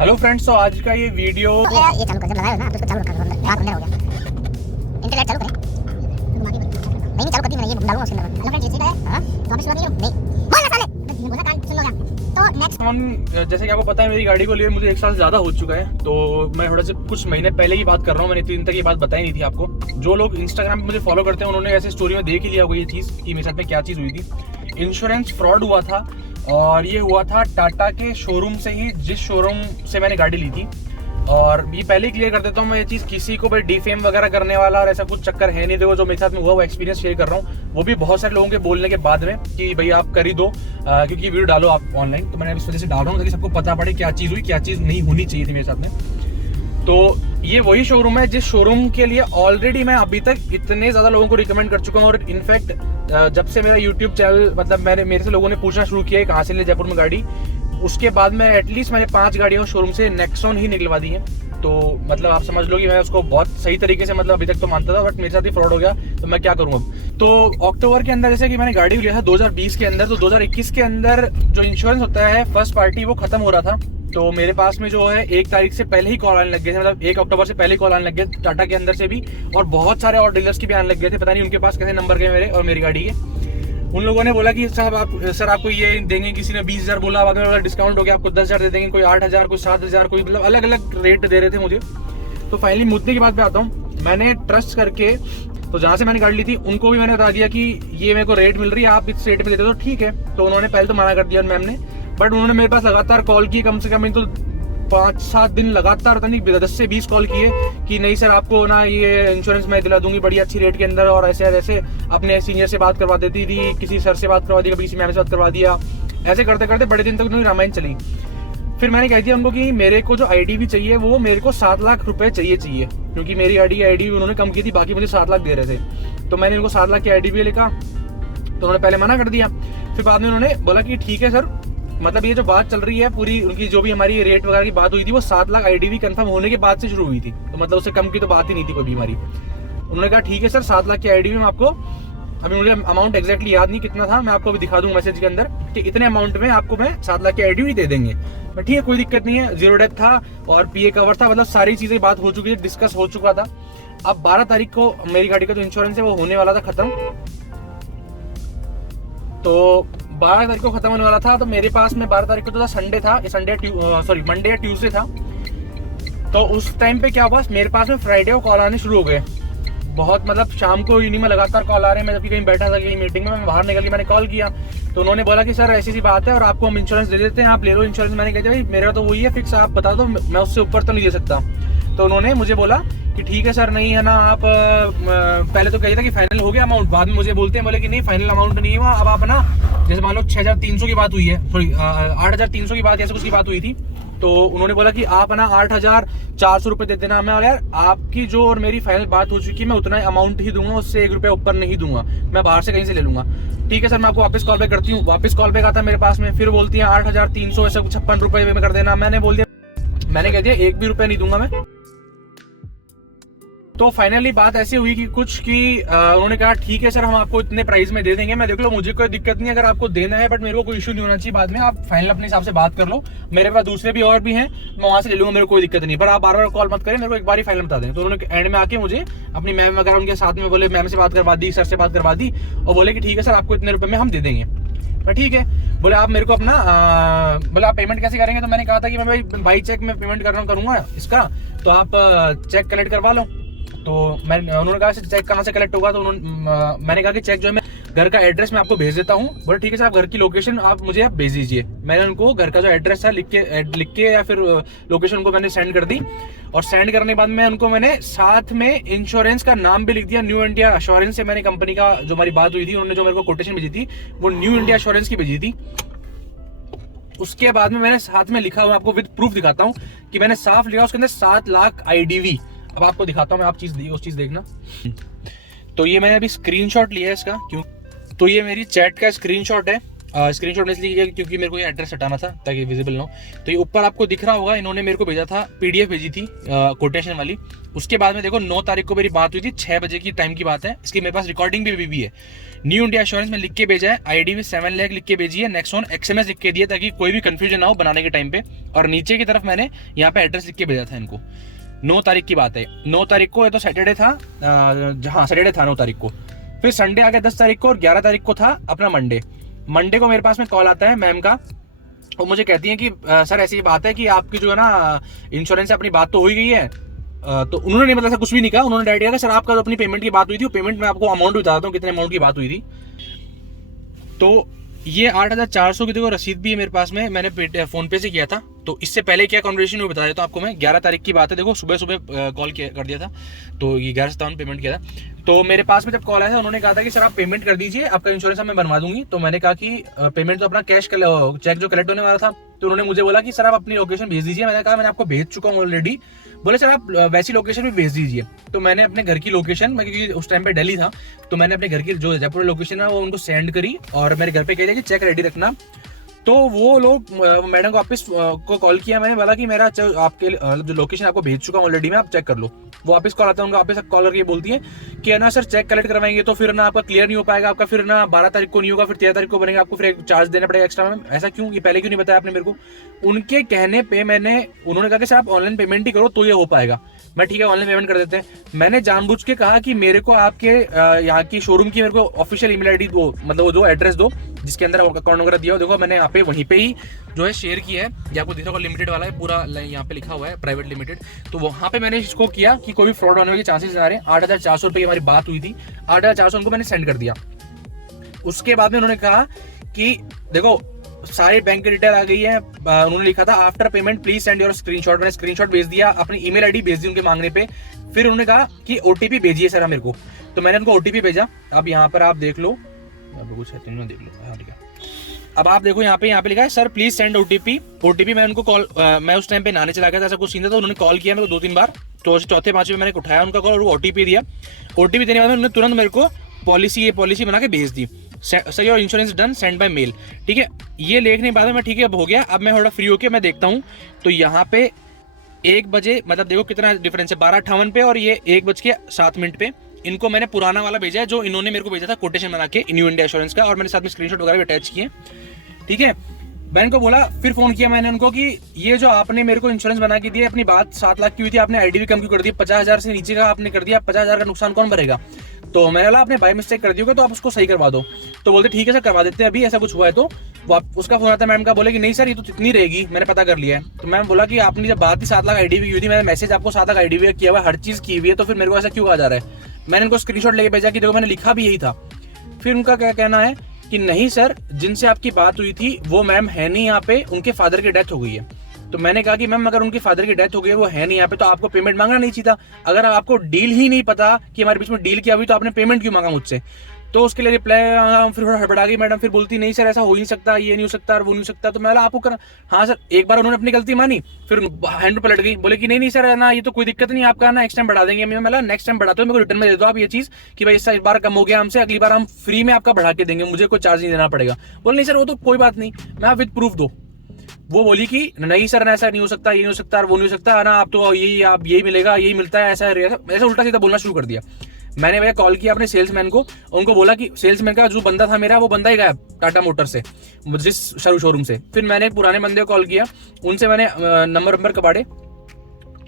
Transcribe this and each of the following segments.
Hello friends, तो आज का ये वीडियो ये चालू कर, जब लगाया ना तो इसको चालू रखा करो, बात अंदर हो गया। इंटरनेट चालू करें, नहीं चालू कर दी मैंने, ये डालूंगा उसके अंदर। हेलो फ्रेंड्स, ये ठीक है। हां तो वापस सुना नहीं बोल ना साले, ये बोला कान सुन लो क्या। तो नेक्स्ट जैसे कि आपको पता है मेरी गाड़ी को लिए मुझे 1 साल ज्यादा हो चुका है, तो मैं थोड़ा से कुछ महीने पहले की बात कर रहा हूँ। मैंने 3 दिन तक ये बात बताई नहीं थी आपको। जो लोग इंस्टाग्राम पे मुझे फॉलो करते हैं उन्होंने ऐसे स्टोरी में देख ही लिया होगा ये चीज़ कि मेरे साथ में क्या चीज़ हुई थी। इंश्योरेंस फ्रॉड हुआ था और ये हुआ था टाटा के शोरूम से ही, जिस शोरूम से मैंने गाड़ी ली थी। और ये पहले ही क्लियर कर देता हूँ मैं ये चीज़, किसी को भाई डिफेम वगैरह करने वाला और ऐसा कुछ चक्कर है नहीं। देखो जो मेरे साथ में हुआ वो एक्सपीरियंस शेयर कर रहा हूँ, वो भी बहुत सारे लोगों के बोलने के बाद में कि भाई आप कर ही दो, क्योंकि वीडियो डालो आप ऑनलाइन। तो मैंने इस वजह से डाल रहा हूँ ताकि सबको पता पड़े क्या चीज़ हुई, क्या चीज़ नहीं होनी चाहिए थी मेरे साथ में। तो ये वही शोरूम है जिस शोरूम के लिए ऑलरेडी मैं अभी तक इतने ज़्यादा लोगों को रिकमेंड कर चुका हूँ। और इनफैक्ट जब से मेरा यूट्यूब चैनल, मतलब मेरे से लोगों ने पूछना शुरू किया है कहाँ से ले जयपुर में गाड़ी, उसके बाद में एटलीस्ट मैंने 5 गाड़ियों शोरूम से नेक्सॉन ही निकलवा दी है। तो मतलब आप समझ लो कि मैं उसको बहुत सही तरीके से, मतलब अभी तक तो मानता था, बट मेरे साथ ही फ्रॉड हो गया, तो मैं क्या करूँ अब। तो अक्टूबर के अंदर जैसे कि मैंने गाड़ी लिया था 2020 के अंदर, तो 2021 के अंदर जो इंश्योरेंस होता है फर्स्ट पार्टी वो खत्म हो रहा था। तो मेरे पास में जो है 1 तारीख से पहले ही कॉल आने लग गए थे, मतलब 1 अक्टूबर से पहले कॉल आने लग गए टाटा के अंदर से भी, और बहुत सारे और डीलर्स के भी आने लग गए थे। पता नहीं उनके पास कैसे नंबर गए मेरे और मेरी गाड़ी के। उन लोगों ने बोला कि सर आपको ये देंगे, किसी ने 20,000 बोला, अगर डिस्काउंट हो गया आपको 10,000 दे देंगे, कोई 8,000, कोई 7,000, कोई मतलब अलग अलग रेट दे रहे थे मुझे। तो फाइनली मुद्दे की बात पे आता हूँ। मैंने ट्रस्ट करके, तो जहाँ से मैंने गाड़ी ली थी उनको भी मैंने बता दिया कि ये मेरे को रेट मिल रही है, आप इस रेट पे देते हो तो ठीक है। तो उन्होंने पहले तो मना कर दिया मैम ने, बट उन्होंने मेरे पास लगातार कॉल की, कम से कम तो 5-7 दिन लगातार, पता नहीं 10 से 20 कॉल किए कि नहीं सर आपको ना ये इंश्योरेंस मैं दिला दूंगी बड़ी अच्छी रेट के अंदर, और ऐसे ऐसे अपने सीनियर से बात करवा देती थी, किसी सर से बात करवा दी, कभी किसी मैम से बात करवा दिया। ऐसे करते करते बड़े दिन तक उन्होंने रामायण चली। फिर मैंने कह दिया उनको कि मेरे को जो आईडी भी चाहिए वो मेरे को 7 लाख रुपए चाहिए, क्योंकि मेरी गाड़ी की आईडी भी उन्होंने कम की थी, बाकी मुझे 7 लाख दे रहे थे। तो मैंने उनको 7 लाख की आईडी भी लिखा, तो उन्होंने पहले मना कर दिया। फिर बाद में उन्होंने बोला कि ठीक है सर, मतलब ये जो बात चल रही है पूरी, उनकी जो भी हमारी रेट वगैरह की बात हुई थी वो 7 लाख आईडी कंफर्म होने के बाद से शुरू हुई थी, तो मतलब उससे कम की तो बात ही नहीं थी कोई भी हमारी। उन्होंने कहा ठीक है सर 7 लाख की आईडी में आपको, अभी मुझे अमाउंट एग्जैक्टली याद नहीं कितना था, मैं आपको अभी दिखा दूंगा मैसेज के अंदर कि इतने अमाउंट में आपको मैं 7 लाख की आईडी भी दे देंगे। मैं ठीक है कोई दिक्कत नहीं है, 0 डेप्थ था और पीए कवर था, मतलब सारी चीजें बात हो चुकी थी, डिस्कस हो चुका था। अब 12 तारीख को मेरी गाड़ी का जो इंश्योरेंस है वो होने वाला था खत्म। तो 12 तारीख को खत्म होने वाला था, तो मेरे पास में 12 तारीख को तो था संडे था, मंडे या ट्यूसडे था। तो उस टाइम पे क्या हुआ, मेरे पास में फ्राइडे को कॉल आने शुरू हो गए बहुत, मतलब शाम को इवनिंग में लगातार कॉल आ रहे हैं। मैं जबकि कहीं बैठा था कहीं मीटिंग में, मैं बाहर निकल के मैंने कॉल किया, तो उन्होंने बोला कि सर ऐसी सी बात है और आपको हम इंश्योरेंस दे देते हैं, आप ले लो इंश्योरेंस। मैंने कहा भाई मेरा तो वही है फिक्स, आप बता दो, मैं उससे ऊपर तो नहीं दे सकता। तो उन्होंने मुझे बोला कि ठीक है सर, नहीं है ना आप, पहले तो कही था कि फाइनल हो गया अमाउंट, बाद में मुझे बोलते हैं, बोले कि नहीं फाइनल अमाउंट नहीं हुआ, अब आप ना जैसे मान लो 6,300 की बात हुई है, सॉरी 8,300 की बात ऐसे कुछ की बात हुई थी। तो उन्होंने बोला कि आप ना 8,400 रुपए दे देना। मैं यार आपकी जो और मेरी फाइनल बात हो चुकी है, मैं उतना अमाउंट ही दूंगा, उससे 1 रुपया ऊपर नहीं दूंगा, मैं बाहर से कहीं से ले लूंगा। ठीक है सर मैं आपको वापस कॉल बैक करती हूँ। वापस कॉल बैक आता है मेरे पास में, फिर बोलती है 8,300 ऐसा कुछ 56 रुपए में कर देना। मैंने बोल दिया, मैंने कह दिया 1 भी रुपया नहीं दूंगा मैं। तो फाइनली बात ऐसी हुई कि उन्होंने कहा ठीक है सर हम आपको इतने प्राइस में दे देंगे। मैं देख लो मुझे कोई दिक्कत नहीं अगर आपको देना है, बट मेरे को कोई इशू नहीं होना चाहिए, बाद में आप फाइनल अपने हिसाब से बात कर लो, मेरे पास दूसरे भी और भी हैं, मैं वहां से ले लूंगा, मेरे को कोई दिक्कत नहीं, पर आप बार बार कॉल मत करें, मेरे को एक बार ही फाइनल बता दें। तो उन्होंने एंड में आके मुझे अपनी मैम वगैरह उनके साथ में बोले, मैम से बात करवा दी, सर से बात करवा दी, और बोले कि ठीक है सर आपको इतने रुपए में हम दे देंगे। ठीक है, बोले आप मेरे को अपना बोले आप पेमेंट कैसे करेंगे। तो मैंने कहा था कि मैं भाई चेक में पेमेंट करूंगा इसका, तो आप चेक कलेक्ट करवा लो। तो उन्होंने कहा चेक कहाँ से कलेक्ट होगा, तो मैंने कहा कि चेक जो है मैं घर का एड्रेस मैं आपको भेज देता हूँ। बोले ठीक है सर आप घर की लोकेशन आप मुझे आप भेज दीजिए। मैंने उनको घर का जो एड्रेस है लिख के या फिर लोकेशन उनको मैंने सेंड कर दी, और सेंड करने के बाद में उनको मैंने साथ में इंश्योरेंस का नाम भी लिख दिया, न्यू इंडिया एश्योरेंस से मैंने कंपनी का जो हमारी बात हुई थी, उन्होंने जो मेरे को कोटेशन भेजी थी वो न्यू इंडिया एश्योरेंस की भेजी थी। उसके बाद में मैंने साथ में लिखा हुआ, आपको विद प्रूफ दिखाता हूँ कि मैंने साफ लिखा उसके अंदर 7 लाख आईडीवी। अब आपको दिखाता हूँ मैं, आप उस चीज देखना। तो ये मैंने अभी स्क्रीनशॉट लिया है इसका, क्यों, तो ये मेरी चैट का स्क्रीनशॉट है स्क्रीनशॉट में इसलिए किया क्योंकि मेरे को ये एड्रेस हटाना था ताकि विजिबल ना हो। तो ये ऊपर आपको दिख रहा होगा, इन्होंने मेरे को भेजा था, पीडीएफ भेजी थी कोटेशन वाली। उसके बाद में देखो 9 तारीख को मेरी बात हुई थी, 6 बजे की टाइम की बात है, इसकी मेरे पास रिकॉर्डिंग भी है। न्यू इंडिया एश्योरेंस में लिख के भेजा है, आईडी भी 7 लाख लिख के भेजी है, नेक्स्ट ऑन XMS लिख के दिया ताकि कोई भी कंफ्यूजन ना हो बनाने के टाइम पे। और नीचे की तरफ मैंने यहाँ पे एड्रेस लिख के भेजा था इनको। 9 तारीख की बात है, 9 तारीख को, ये तो सैटरडे था, हाँ सैटरडे था 9 तारीख को। फिर संडे आ गया 10 तारीख को, और 11 तारीख को था अपना मंडे को मेरे पास में कॉल आता है मैम का। वो मुझे कहती है कि सर ऐसी बात है कि आपकी जो है ना इंश्योरेंस से अपनी बात तो हो ही गई है। तो उन्होंने नहीं मतलब कुछ भी नहीं कहा, उन्होंने डायरेक्ट कहा सर आपका जो अपनी पेमेंट की बात हुई थी, वो पेमेंट मैं आपको अमाउंट बताता हूँ कितने अमाउंट की बात हुई थी। तो ये 8,400 की देखो रसीद भी है मेरे पास में, मैंने फोन पे से किया था। तो इससे पहले क्या कन्वर्सेशन हुई बता देता हूँ आपको मैं। 11 तारीख की बात है, देखो सुबह कॉल कर दिया था, तो ये 11 पेमेंट किया था। तो मेरे पास में जब कॉल आया था, उन्होंने कहा था कि सर आप पेमेंट कर दीजिए, आपका इंश्योरेंस मैं बनवा दूंगी। तो मैंने कहा कि पेमेंट तो अपना कैश चेक जो कलेक्ट होने वाला था। तो उन्होंने मुझे बोला कि सर आप अपनी लोकेशन भेज दीजिए। मैंने कहा मैंने आपको भेज चुका हूँ ऑलरेडी। बोले सर आप वैसी लोकेशन भी भेज दीजिए। तो मैंने अपने घर की लोकेशन, क्योंकि उस टाइम पे दिल्ली था, तो मैंने अपने घर की जो जयपुर लोकेशन है वो उनको सेंड करी, और मेरे घर पे कह दिया कि चेक रेडी रखना। तो वो लोग मैडम को ऑफिस को कॉल किया, मैंने बोला कि मेरा आपके जो लोकेशन आपको भेज चुका हूँ ऑलरेडी, मैं आप चेक कर लो। वो ऑफिस कॉल आता है, उनका ऑफिस कॉल करके बोलती है कि है ना सर चेक कलेक्ट करवाएंगे तो फिर ना आपका क्लियर नहीं हो पाएगा, आपका फिर ना 12 तारीख को नहीं होगा, फिर 13 तारीख को बनेगा, आपको फिर एक चार्ज देना पड़ेगा एक्स्ट्रा। मैम ऐसा क्यों, ये पहले क्यों नहीं बताया आपने मेरे को? उनके कहने पे उन्होंने कहा कि सर आप ऑनलाइन पेमेंट ही करो तो ये हो पाएगा। मैं ठीक है ऑनलाइन पेमेंट कर देते हैं। मैंने जानबूझ के कहा कि मेरे को आपके यहाँ की शोरूम की मेरे को ऑफिशियल ईमेल आईडी दो, मतलब वो जो एड्रेस दो जिसके अंदर अकाउंट वगैरह दिया हो। देखो मैंने यहाँ पे वहीं पे ही जो है शेयर किया है, ये आपको दिख रहा होगा लिमिटेड वाला है, पूरा यहाँ पे लिखा हुआ है प्राइवेट लिमिटेड। तो वहाँ पे मैंने इसको किया कि कोई भी फ्रॉड होने के चांसेस आ रहे हैं। 8,400 रुपये की हमारी बात हुई थी, 8,400 उनको मैंने सेंड कर दिया। उसके बाद में उन्होंने कहा कि देखो सारी बैंक की डिटेल आ गई है। उन्होंने लिखा था after payment please send your screenshot. मैंने स्क्रीनशॉट भेज दिया, अपनी ईमेल आईडी भेज दी उनके मांगने पे। फिर उन्होंने कहा कि ओटीपी भेजिए सर मेरे को। तो मैंने उनको ओटीपी भेजा। अब यहाँ पर आप देख लो, कुछ है देख लो, ठीक है। अब आप देखो यहाँ पे लिखा है सर प्लीज सेंड ओटीपी। मैं उनको कॉल, मैं उस टाइम पे नहाने चला गया था, ऐसा कुछ सीन था। तो उन्होंने कॉल किया मेरे को 2-3 बार, तो चौथे पांचवें मैंने उठाया उनका कॉल और वो ओटीपी दिया। ओटीपी देने के बाद उन्होंने तुरंत मेरे को पॉलिसी बना के भेज दी, sir your insurance done send by mail. ठीक है, ये लिखने के बाद मैं ठीक है अब हो गया। अब मैं थोड़ा फ्री होके मैं देखता हूँ, तो यहाँ पे 1 बजे, मतलब देखो कितना डिफरेंस है, 12:58 पे और ये 1:07 पे इनको मैंने पुराना वाला भेजा है जो इन्होंने मेरे को भेजा था कोटेशन बना के न्यू इंडिया एश्योरेंस का, और मैंने साथ में स्क्रीनशॉट वगैरह भी अटैच किए। ठीक है, मैं इनको बोला, फिर फोन किया मैंने उनको कि ये जो आपने मेरे को इंश्योरेंस बना के दिया, अपनी बात 7 लाख की हुई थी, आपने आईडी भी कम क्यों कर दी, 50,000 से नीचे का आपने कर दिया, 50,000 का नुकसान कौन भरेगा? तो मैंने बोला आपने बाय मिस्टेक कर दी होगा तो आप उसको सही करवा दो। तो बोलते ठीक है सर करवा देते हैं, अभी ऐसा कुछ हुआ है तो। वो उसका फोन आता है मैम का, बोले कि नहीं सर ये तो इतनी रहेगी, मैंने पता कर लिया है। तो मैम बोला कि आपने जब बात ही 7 लाख आईडी भी हुई थी, मैंने मैसेज आपको 7 लाख आईडी भी किया हुआ, हर चीज की हुई है, तो फिर मेरे को ऐसा क्यों कहा जा रहा है? मैंने उनको स्क्रीनशॉट लेके भेजा कि देखो मैंने लिखा भी यही था। फिर उनका क्या कहना है कि नहीं सर जिनसे आपकी बात हुई थी वो मैम है नहीं यहाँ पे, उनके फादर की डेथ हो गई है। तो मैंने कहा कि मैम अगर उनके फादर की डेथ हो गई है, वो है नहीं यहाँ पे, तो आपको पेमेंट मांगना नहीं चाहिए था। अगर आपको डील ही नहीं पता कि हमारे बीच में डील क्या हुई तो आपने पेमेंट क्यों मांगा मुझसे? तो उसके लिए रिप्लाई फिर हड़बड़ा गई मैडम, फिर बोलती नहीं सर ऐसा हो नहीं सकता, ये नहीं हो सकता और वो नहीं हो सकता। तो मैं आपको कर, हाँ सर एक बार उन्होंने अपनी गलती मानी, फिर हैंड पलट गई, बोले कि नहीं सर ना ये तो कोई दिक्कत नहीं, आपका ना नेक्स्ट टाइम बढ़ा देंगे। मैं नेक्स्ट टाइम बढ़ाते हो मेरे को रिटर्न में दे दो आप ये चीज कि भाई इस बार कम हो गया हमसे, अगली बार हम फ्री में आपका बढ़ा के देंगे, मुझे कोई चार्ज नहीं देना पड़ेगा। बोले नहीं सर वो तो कोई बात नहीं, मैं आप विद प्रूफ दो। वो बोली कि नहीं सर ऐसा नहीं हो सकता, ये नहीं हो सकता और वो नहीं हो सकता ना, आप तो यही मिलेगा, यही मिलता है, ऐसा उल्टा सीधा बोलना शुरू कर दिया। मैंने भैया कॉल किया अपने सेल्समैन को, उनको बोला कि सेल्समैन का जो बंदा था मेरा, वो बंदा ही गायब टाटा मोटर से, जिस शोरूम से। फिर मैंने पुराने बंदे को कॉल किया, उनसे मैंने नंबर कबाड़े।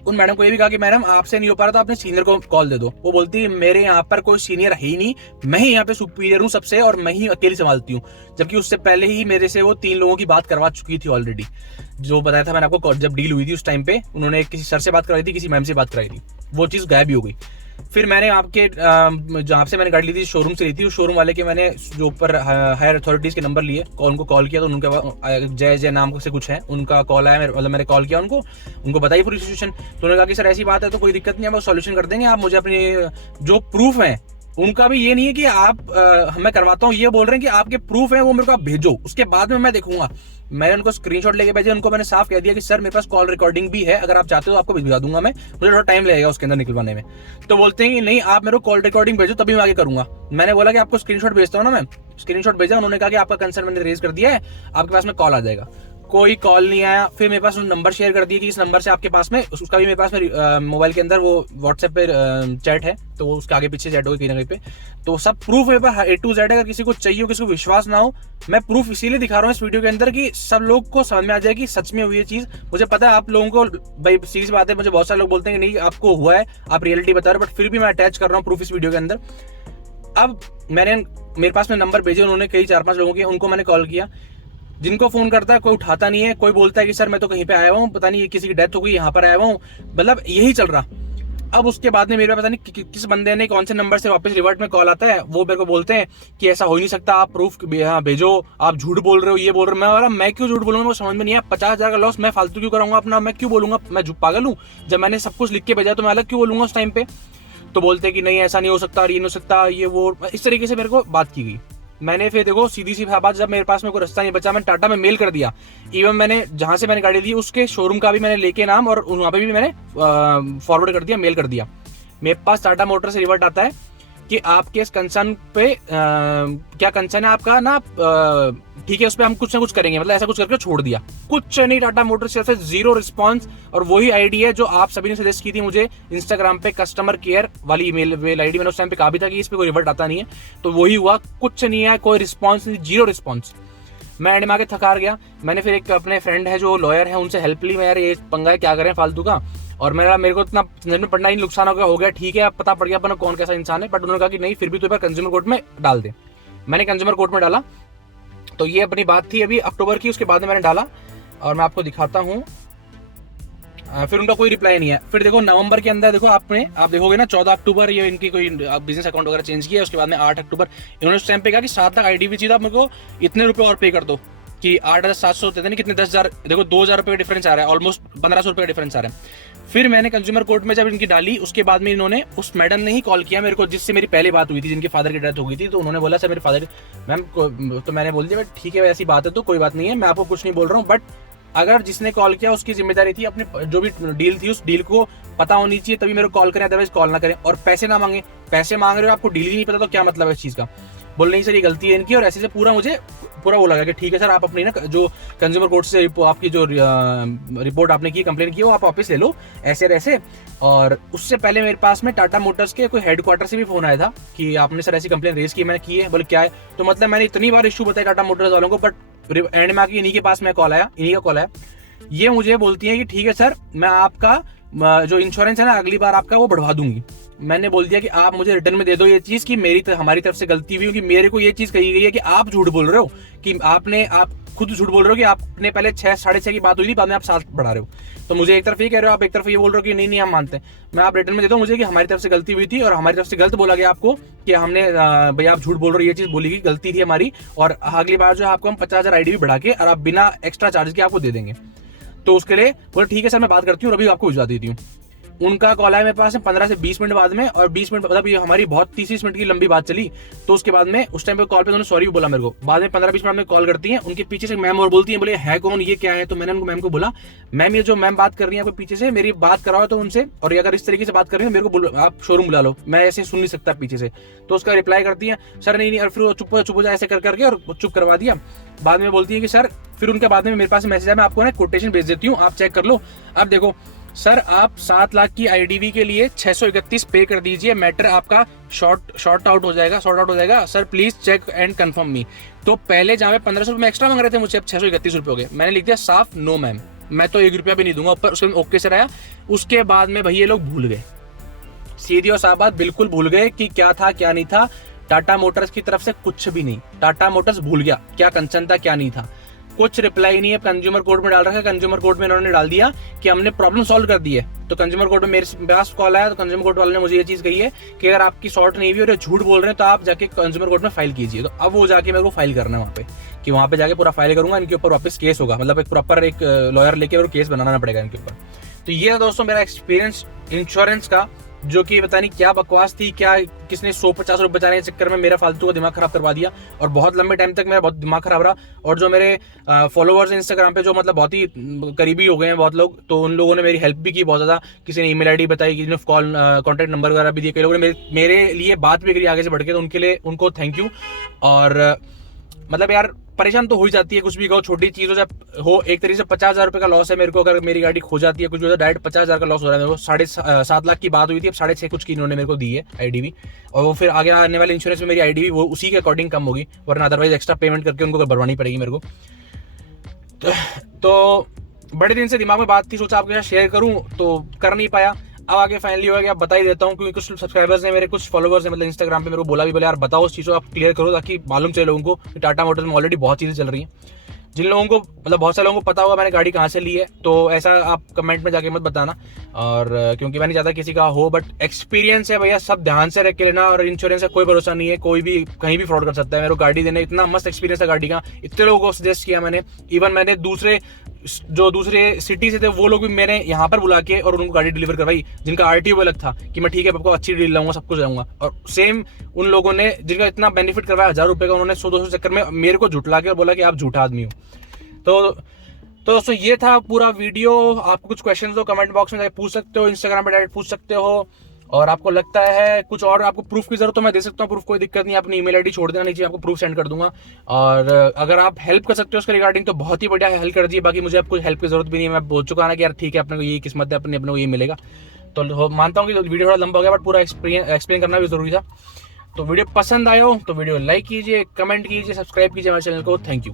उन मैडम को ये भी कहा कि मैडम आपसे नहीं हो पा रहा तो आपने सीनियर को कॉल दे दो। वो बोलती है मेरे यहाँ पर कोई सीनियर है ही नहीं, मैं ही यहाँ पे सुपीरियर हूँ सबसे और मैं ही अकेली संभालती हूँ। जबकि उससे पहले ही मेरे से वो 3 लोगों की बात करवा चुकी थी ऑलरेडी। जो बताया था मैंने आपको, जब डील हुई थी उस टाइम पे उन्होंने किसी सर से बात कराई थी, किसी मैम से बात कराई थी, वो चीज़ गायब ही हो गई। फिर मैंने आपके जहाँ से मैंने गाड़ी ली थी, शोरूम से ली थी, उस शोरूम वाले के मैंने जो ऊपर हायर अथॉरिटीज़ के नंबर लिए, उनको कॉल किया तो उनके जय नाम से कुछ है, उनका कॉल आया, मतलब मैंने कॉल किया उनको बताई पूरी सिचुएशन। तो उन्होंने कहा कि सर ऐसी बात है तो कोई दिक्कत नहीं है, वो सॉल्यूशन कर देंगे, आप मुझे अपनी जो प्रूफ है उनका भी ये नहीं है कि आप मैं करवाता हूँ, ये बोल रहे हैं कि आपके प्रूफ है वो मेरे को आप भेजो, उसके बाद में मैं देखूंगा। मैंने उनको स्क्रीनशॉट लेके भेजे, उनको मैंने साफ कह दिया कि सर मेरे पास कॉल रिकॉर्डिंग भी है, अगर आप चाहते हो आपको भिजवा दूंगा मैं, मुझे थोड़ा टाइम लगेगा उसके अंदर निकलवाने में। तो बोलते हैं कि नहीं आप मेरे को कॉल रिकॉर्डिंग भेजो तभी मैं आगे करूंगा। मैंने बोला कि आपको स्क्रीनशॉट भेजता हूँ ना मैं, स्क्रीनशॉट भेजा, उन्होंने कहा कि आपका कंसर्न मैंने रेज कर दिया है, आपके पास में कॉल आ जाएगा। कोई कॉल नहीं आया। फिर मेरे पास नंबर शेयर कर दिया कि इस नंबर से आपके पास में, उसका भी मेरे पास में मोबाइल के अंदर वो व्हाट्सएप पे चैट है, तो वो उसके आगे पीछे चैट होगी कहीं ना कहीं पे, तो सब प्रूफ मेरे पास A to Z। अगर किसी को चाहिए हो, किसी को विश्वास ना हो, मैं प्रूफ इसीलिए दिखा रहा हूँ इस वीडियो के अंदर कि सब लोग को समझ में आ जाए कि सच में हुई ये चीज। मुझे पता है आप लोगों को भाई सीरीज बात है, मुझे बहुत सारे लोग बोलते हैं कि नहीं आपको हुआ है, आप रियलिटी बता रहे हो, बट फिर भी मैं अटैच कर रहा हूँ प्रूफ इस वीडियो के अंदर। अब मेरे पास में नंबर भेजे उन्होंने कई 4-5 लोगों के, उनको मैंने कॉल किया। जिनको फोन करता है कोई उठाता नहीं है, कोई बोलता है कि सर मैं तो कहीं पे आया हुआ हूँ, पता नहीं किसी की डेथ हो गई, यहाँ पर आया हुआ हूँ, मतलब यही चल रहा। अब उसके बाद में मेरे पता नहीं किस बंदे ने कौन से नंबर से वापस रिवर्ट में कॉल आता है, वो मेरे को बोलते हैं कि ऐसा हो ही नहीं सकता, आप प्रूफ भेजो, आप झूठ बोल रहे हो, ये बोल रहे हो। मैं क्यों झूठ बोलूंगा, समझ में नहीं आया। 50,000 का लॉस मैं फालतू क्यों कराऊंगा अपना, मैं क्यों बोलूंगा, मैं पागल हूँ? जब मैंने सब कुछ लिख के भेजा तो मैं अलग क्यों बोलूंगा उस टाइम पे? तो बोलते हैं कि नहीं ऐसा नहीं हो सकता, ये नहीं हो सकता, ये वो, इस तरीके से मेरे को बात की गई। मैंने फिर देखो सीधी सी बात, जब मेरे पास में कोई रास्ता नहीं बचा, मैंने टाटा में मेल कर दिया। इवन मैंने जहां से मैंने गाड़ी ली उसके शोरूम का भी मैंने लेके नाम, और वहां पे भी मैंने फॉरवर्ड कर दिया, मेल कर दिया। मेरे पास टाटा मोटर से रिवर्ट आता है कि आपके इस कंसर्न पे क्या कंसर्न है आपका ना, ठीक है उस पर हम कुछ ना कुछ करेंगे, मतलब ऐसा कुछ करके छोड़ दिया। कुछ नहीं, टाटा मोटर से 0 रिस्पॉन्स। और वही आईडी है जो आप सभी ने सजेस्ट की थी मुझे इंस्टाग्राम पे, कस्टमर केयर वाली मेल आईडी। मैंने उस टाइम पे कहा भी था कि इस पे कोई रिवर्ट आता नहीं है, तो वही हुआ। कुछ नहीं है, कोई रिस्पॉन्स नहीं, 0 रिस्पॉन्स। मैं एंड में आके थकार गया। मैंने फिर एक अपने फ्रेंड है जो लॉयर है, उनसे हेल्प ली। मैं यार ये पंगा है, क्या करें फालतू का, और मेरे को इतना समझ में पड़ना ही नुकसान हो गया, ठीक है अब पता पड़ गया अपन कौन कैसा इंसान है। बट उन्होंने कहा कि नहीं फिर भी तो एक बार कंज्यूमर कोर्ट में डाल दे। मैंने कंज्यूमर कोर्ट में डाला। तो ये अपनी बात थी अभी अक्टूबर की, उसके बाद में मैंने डाला और मैं आपको दिखाता हूँ। फिर उनका कोई रिप्लाई नहीं है। फिर देखो नवंबर के अंदर देखो आप देखोगे ना 14 अक्टूबर ये इनकी कोई बिजनेस अकाउंट वगैरह चेंज किया। उसके बाद में 8 अक्टूबर इन्होंने उस टाइम पे कहा कि 7 लाख आईडी भी चाहिए, आप मेरे को इतने रुपए और पे कर दो, कि 8,700 होते थे नहीं, कितने 10,000, देखो 2,000 रुपये का डिफरेंस आ रहा है, ऑलमोस्ट 1,500 रुपये का डिफरेंस आ रहा है। फिर मैंने कंज्यूमर कोर्ट में जब इनकी डाली, उसके बाद में इन्होंने उस मैडम ने ही कॉल किया मेरे को जिससे मेरी पहले बात हुई थी, जिनके फादर की डेथ हो गई थी। तो उन्होंने बोला सर मेरे फादर मैम को, तो मैंने बोल दिया ठीक है ऐसी बात है तो कोई बात नहीं है, मैं आपको कुछ नहीं बोल रहा हूँ, बट अगर जिसने कॉल किया उसकी जिम्मेदारी थी अपनी जो भी डील थी उस डील को पता होनी चाहिए तभी मेरे को कॉल करें, अदरवाइज कॉल ना करें। और पैसे ना मांगे, पैसे मांग रहे हो आपको डील ही नहीं पता तो क्या मतलब है इस चीज का। बोल नहीं सर ये गलती है इनकी, और ऐसे से पूरा वो लगा कि ठीक है सर आप अपनी ना जो कंज्यूमर कोर्ट से आपकी जो रिपोर्ट आपने की, कंप्लेन की, वो आप वापस ले लो ऐसे ऐसे। और उससे पहले मेरे पास में टाटा मोटर्स के कोई हेडक्वार्टर से भी फोन आया था कि आपने सर ऐसी कंप्लेन रेज की, मैंने की है। बोले क्या है, तो मतलब मैंने इतनी बार इशू बताया टाटा मोटर्स वालों को, बट एंड में आके इन्हीं के पास में कॉल आया, इन्हीं का कॉल आया। ये मुझे बोलती है कि ठीक है सर मैं आपका जो इंश्योरेंस है ना अगली बार आपका वो बढ़वा दूंगी। मैंने बोल दिया कि आप मुझे रिटर्न में दे दो ये चीज कि हमारी तरफ से गलती हुई, कि मेरे को ये चीज कही गई है कि आप झूठ बोल रहे हो, कि आप खुद झूठ बोल रहे हो कि आपने पहले 6 साढ़े 6 की बात हुई थी, बाद में आप 7 बढ़ा रहे हो। तो मुझे एक तरफ ये कह रहे हो, आप एक तरफ ये बोल रहे हो कि नहीं हम मानते हैं। मैं आप रिटर्न में दे दो मुझे कि हमारी तरफ से गलती हुई थी और हमारी तरफ से गलत बोला गया आपको कि हमने भैया आप झूठ बोल रहे हो, ये चीज बोली गई, गलती थी हमारी, और अगली बार जो है आपको हम 50,000 आईडी भी बढ़ा के और आप बिना एक्स्ट्रा चार्ज के आपको दे देंगे। तो उसके लिए बोले ठीक है सर मैं बात करती हूँ और अभी आपको भिजवा देती हूँ। उनका कॉल आया मेरे पास 15 से 20 मिनट बाद में, और 20 मिनट मतलब ये हमारी बहुत 30 मिनट की लंबी बात चली। तो उसके बाद में उस टाइम पे कॉल पे उन्होंने सॉरी भी बोला मेरे को। बाद में 15-20 मिनट में कॉल करती हैं, उनके पीछे से मैम और बोलती हैं, बोले है कौन, ये क्या है। तो मैंने उनको मैम को बोला मैम ये जो मैम बात कर रही है आपको पीछे से, मेरी बात कराओ तो उनसे, और अगर इस तरीके से बात कर रही है मेरे को आप शोरूम बुला लो, मैं ऐसे सुन नहीं सकता पीछे से। तो उसका रिप्लाई करती है सर नहीं, और फिर चुप हो जाए ऐसे करके और चुप करवा दिया। बाद में बोलती है कि सर, फिर उनके बाद में मेरे पास मैसेज है, मैं आपको ना कोटेशन भेज देती हूँ, आप चेक कर लो। अब देखो सर आप 7 लाख की आईडीवी के लिए 631 पे कर दीजिए, मैटर आपका शॉर्ट आउट हो जाएगा sir, please check and confirm me. तो पहले जहाँ पे 1500 रुपये एक्स्ट्रा मांग रहे थे मुझे, अब 631 रुपये हो गए। मैंने लिख दिया साफ नो मैम, मैं तो 1 रुपया भी नहीं दूंगा ऊपर। उसके ओके सर आया। उसके बाद में भैया लोग भूल गए, सीधी और साफ बात, बिल्कुल भूल गए कि क्या था क्या नहीं था। टाटा मोटर्स की तरफ से कुछ भी नहीं, टाटा मोटर्स भूल गया क्या कंसर्न था क्या नहीं था, कुछ रिप्लाई नहीं है। कंज्यूमर कोर्ट में डाल रखा है, कंज्यूमर कोर्ट में इन्होंने डाल दिया कि हमने प्रॉब्लम सॉल्व कर दी है। तो कंज्यूमर कोर्ट में मेरे पास कॉल आया, तो कंज्यूमर कोर्ट वाले ने मुझे ये चीज कही है कि अगर आपकी सॉर्ट नहीं हुई और झूठ बोल रहे हैं तो आप जाके कंज्यूमर कोर्ट में फाइल कीजिए। तो अब वो जाके मेरे को फाइल करना है वहाँ पे, कि वहाँ पे जाके पूरा फाइल करूंगा, इनके ऊपर वापस केस होगा, मतलब एक प्रॉपर एक लॉयर लेके मेरे को केस बनाना पड़ेगा इनके ऊपर। तो ये दोस्तों मेरा एक्सपीरियंस इंश्योरेंस का, जो कि पता नहीं क्या बकवास थी, क्या किसने 150 रुपये बचाने के चक्कर में मेरा फालतू का दिमाग खराब करवा दिया, और बहुत लंबे टाइम तक मेरा बहुत दिमाग खराब रहा। और जो मेरे फॉलोवर्स हैं इंस्टाग्राम पे, जो मतलब बहुत ही करीबी हो गए हैं बहुत लोग, तो उन लोगों ने मेरी हेल्प भी की बहुत ज़्यादा। किसी ने ईमेल आईडी बताई, किसी ने कॉल कॉन्टैक्ट नंबर वगैरह भी दिए, कई लोगों ने मेरे लिए बात भी करी आगे से बढ़ के, तो उनके लिए उनको थैंक यू। और मतलब यार परेशान तो हो ही जाती है, कुछ भी कहो, छोटी चीज़ हो चाहे हो। एक तरीके से 50,000 रुपये का लॉस है मेरे को, अगर मेरी गाड़ी खो जाती है कुछ भी होता है, डायरेक्ट 50,000 का लॉस हो रहा है मेरे को। 7.5 लाख की बात हुई थी, अब 6.5 कुछ की इन्होंने मेरे को दी है आईडी भी, और वो फिर आगे आने वाले इंश्योरेंस में मेरी आईडी भी वो उसी के अकॉर्डिंग कम होगी, वरना अदरवाइज एक्स्ट्रा पेमेंट करके उनको भरवानी पड़ेगी मेरे को। तो बड़े दिन से दिमाग में बात थी, सोचा आपके साथ शेयर करूं, तो कर नहीं पाया। अब आगे फाइनली हो गया, बता ही देता हूँ, क्योंकि कुछ सब्सक्राइबर्स हैं मेरे, कुछ फॉलोवर्स हैं मतलब इंस्टाग्राम पे, मेरे को बोला भी बोले यार बताओ उस चीज़ को, आप क्लियर करो ताकि मालूम चले लोगों को कि टाटा मोटर्स में ऑलरेडी बहुत चीज़ें चल रही हैं। जिन लोगों को मतलब बहुत सारे लोगों को पता होगा मैंने गाड़ी कहाँ से ली है, तो ऐसा आप कमेंट में जाके मत बताना, और क्योंकि मैं नहीं चाहता किसी का हो, बट एक्सपीरियंस है भैया, सब ध्यान से रख के लेना। और इंश्योरेंस का कोई भरोसा नहीं है, कोई भी कहीं भी फ्रॉड कर सकता है। मेरे को गाड़ी देने इतना मस्त एक्सपीरियंस है गाड़ी का, इतने लोगों को सजेस्ट किया मैंने, इवन मैंने दूसरे सिटी से थे वो लोग भी मैंने यहाँ पर बुला के और उनको गाड़ी डिलीवर करवाई, जिनका आरटीओ अलग था कि मैं ठीक है आपको अच्छी डील लाऊंगा, सब कुछ लाऊंगा। और सेम उन लोगों ने जिनका इतना बेनिफिट करवाया 1000 रुपये का, उन्होंने 100-200 चक्कर में मेरे को झुठला के बोला कि आप झूठा आदमी हो। तो दोस्तों ये था पूरा वीडियो। आपको कुछ क्वेश्चन हो कमेंट बॉक्स में जाके पूछ सकते हो, इंस्टाग्राम पे डायरेक्ट पूछ सकते हो, और आपको लगता है कुछ और आपको प्रूफ की जरूरत तो मैं दे सकता हूँ प्रूफ, कोई दिक्कत नहीं, अपनी ईमेल आईडी छोड़ देना नीचे, आपको प्रूफ सेंड कर दूंगा। और अगर आप हेल्प कर सकते हो उसके रिगार्डिंग तो बहुत ही बढ़िया हेल्प कर दीजिए, बाकी मुझे अब कुछ हेल्प की जरूरत भी नहीं है, मैं बोल चुका ना कि यार ठीक है अपने को ये किस्मत है, अपने को ये मिलेगा। तो मानता हूँ कि वीडियो थोड़ा लंबा हो गया, बट पूरा एक्सप्लेन करना भी जरूरी था। तो वीडियो पसंद आया हो तो वीडियो लाइक कीजिए, कमेंट कीजिए, सब्सक्राइब कीजिए हमारे चैनल को। Thank you.